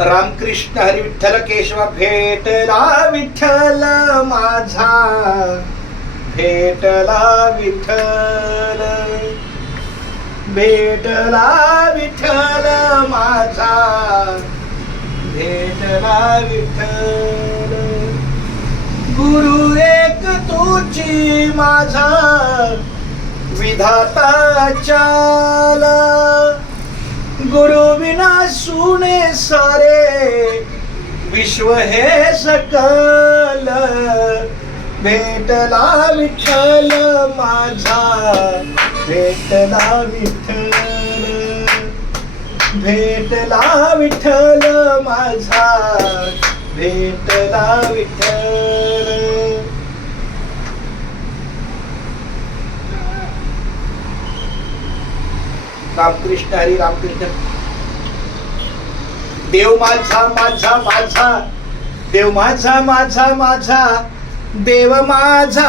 रामकृष्ण हरी विठ्ठल केशव भेटला विठ्ठल माझा, भेटला विठ्ठल, भेटला विठ्ठल माझा, भेटला विठ्ठल. गुरु एक तुझी माझा विधाता चाल, गुरु बिना सुने सारे विश्व हे सकल. भेटला विठ्ठल माझा, भेटला विठ्ठल, भेटला विठ्ठल माझा, भेटला विठ्ठल. रामकृष्ण हरी रामकृष्ण. देव माझा माझा माझा, देव माझा माझा माझा, देव माझा